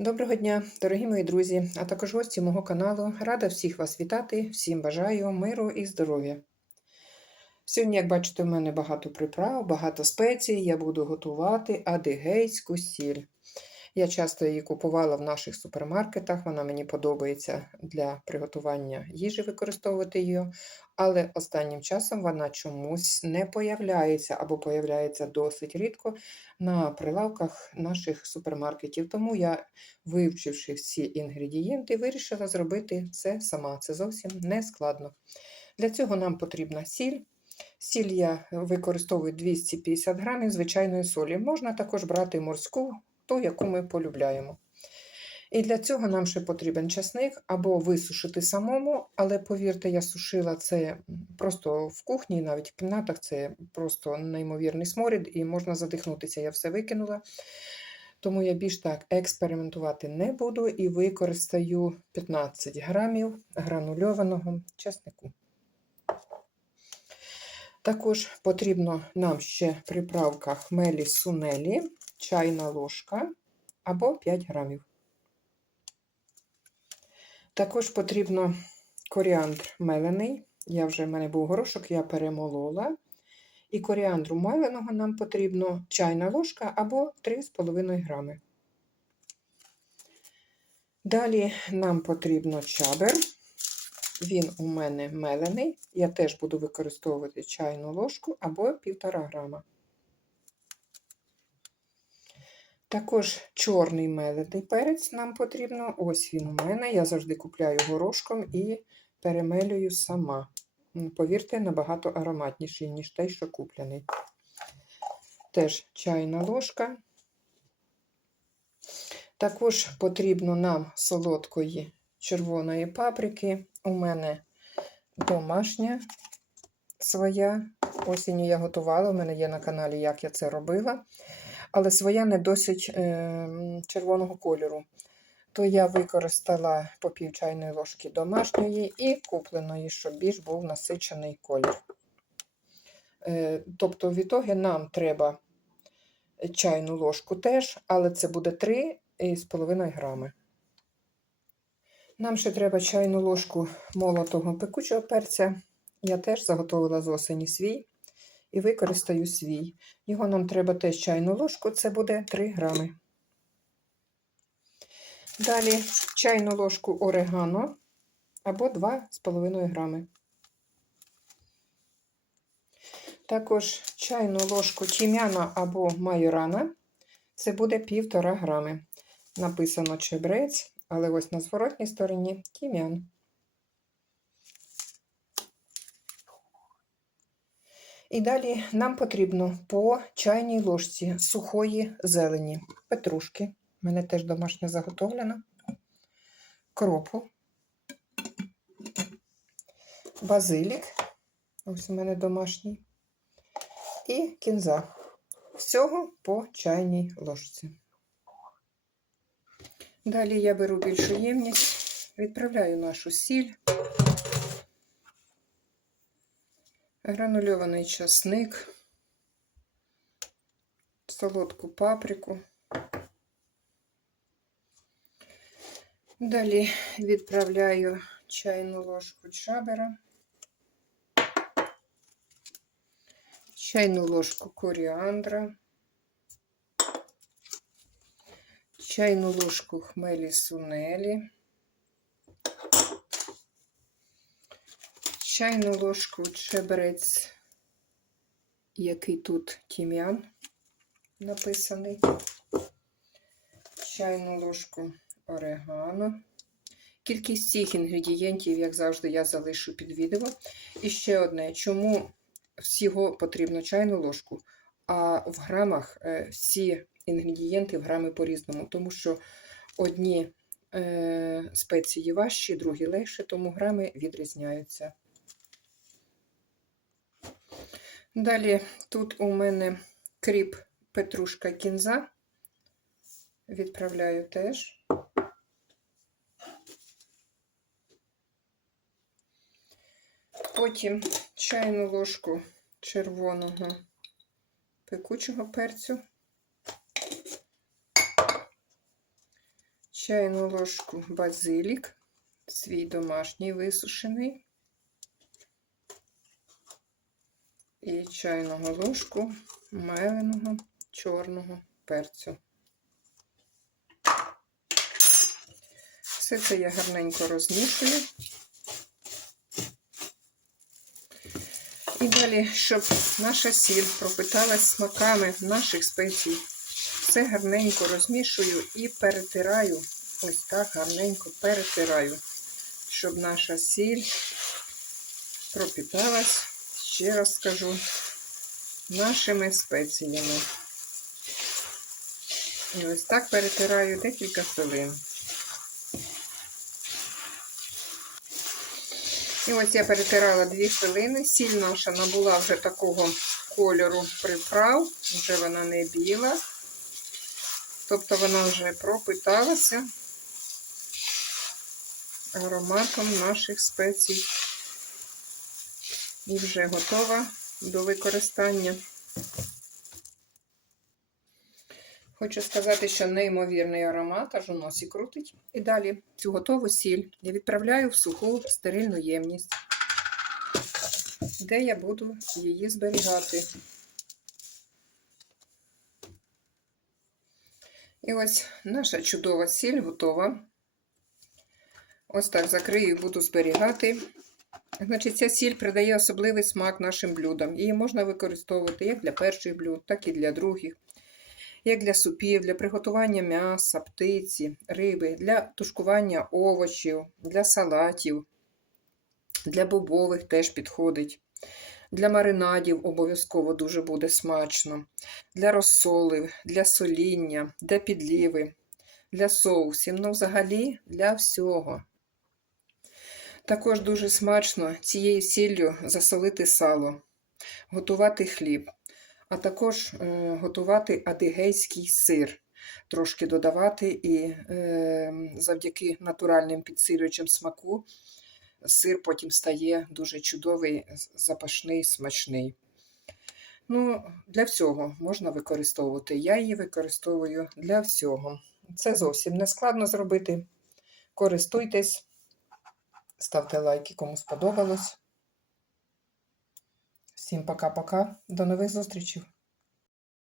Доброго дня, дорогі мої друзі, а також гості мого каналу. Рада всіх вас вітати, всім бажаю миру і здоров'я. Сьогодні, як бачите, в мене багато приправ, багато спецій. Я буду готувати адигейську сіль. Я часто її купувала в наших супермаркетах, вона мені подобається для приготування їжі використовувати її, але останнім часом вона чомусь не появляється або появляється досить рідко на прилавках наших супермаркетів. Тому я, вивчивши всі інгредієнти, вирішила зробити це сама. Це зовсім не складно. Для цього нам потрібна сіль. Сіль я використовую 250 грамів звичайної солі. Можна також брати морську, ту, яку ми полюбляємо. І для цього нам ще потрібен часник або висушити самому, але повірте, я сушила це просто в кухні, навіть в кімнатах це просто неймовірний сморід, і можна задихнутися. Я все викинула. Тому я більш так експериментувати не буду і використаю 15 грамів гранульованого чеснику. Також потрібно нам ще приправка хмелі сунелі, чайна ложка або 5 грамів. Також потрібно коріандр мелений. Я вже в мене був горошок, я перемолола. І коріандру меленого нам потрібно чайна ложка або 3,5 грами. Далі нам потрібно чабер. Він у мене мелений. Я теж буду використовувати чайну ложку або 1,5 грама. Також чорний мелений перець нам потрібно. Ось він у мене. Я завжди купляю горошком і перемелюю сама. Повірте, набагато ароматніший, ніж той, що куплений. Теж чайна ложка. Також потрібно нам солодкої червоної паприки. У мене домашня своя. Осінню я готувала, у мене є на каналі, як я це робила але своя не досить е, червоного кольору. То я використала по пів чайної ложки домашньої і купленої, щоб більш був насичений колір. Е, тобто, в ітогі нам треба чайну ложку теж, але це буде 3,5 грами. Нам ще треба чайну ложку молотого пекучого перця. Я теж заготовила з осені свій і використаю свій. Його нам треба теж чайну ложку, це буде 3 грами. Далі чайну ложку орегано або 2,5 грами. Також чайну ложку тім'яна або майорана, це буде 1,5 грами. Написано чебрець, але ось на зворотній стороні тім'ян. І далі нам потрібно по чайній ложці сухої зелені, петрушки, у мене теж домашня заготовлена, кропу, базилік, ось у мене домашній, і кінза. Всього по чайній ложці. Далі я беру більшу ємність, відправляю нашу сіль. гранульований часник, солодку паприку. Далі відправляю чайну ложку чабера, чайну ложку коріандра, чайну ложку хмелі сунелі. чайну ложку чебрець, який тут тім'ян написаний, чайну ложку орегано. Кількість цих інгредієнтів, як завжди, я залишу під відео. І ще одне, чому всього потрібно чайну ложку, а в грамах е, всі інгредієнти в грами по-різному, тому що одні е, спеції важчі, другі легші, тому грами відрізняються. Далі тут у мене кріп петрушка кінза. Відправляю теж. Потім чайну ложку червоного пекучого перцю, чайну ложку базилік, свій домашній висушений. І чайну ложку меленого чорного перцю. Все це я гарненько розмішую. І далі, щоб наша сіль пропиталась смаками наших спецій, все гарненько розмішую і перетираю. Ось так гарненько перетираю, щоб наша сіль пропиталась, ще раз скажу, нашими спеціями. І ось так перетираю декілька хвилин. І ось я перетирала 2 хвилини. Сіль наша набула вже такого кольору приправ, вже вона не біла. Тобто вона вже пропиталася ароматом наших спецій і вже готова до використання. Хочу сказати, що неймовірний аромат аж у носі крутить. І далі цю готову сіль я відправляю в суху стерильну ємність, де я буду її зберігати. І ось наша чудова сіль готова. Ось так закрию і буду зберігати. Значить, ця сіль придає особливий смак нашим блюдам. Її можна використовувати як для перших блюд, так і для других як для супів, для приготування м'яса, птиці, риби, для тушкування овочів, для салатів, для бобових теж підходить. Для маринадів обов'язково дуже буде смачно, для розсолів, для соління, для підліви, для соусів, ну, взагалі для всього. Також дуже смачно цією сіллю засолити сало, готувати хліб а також е, готувати адигейський сир. Трошки додавати, і е, завдяки натуральним підсилюючим смаку сир потім стає дуже чудовий, запашний, смачний. Ну, Для всього можна використовувати. Я її використовую для всього. Це зовсім не складно зробити. Користуйтесь, ставте лайки, кому сподобалось. Всім пока-пока. До нових зустрічей!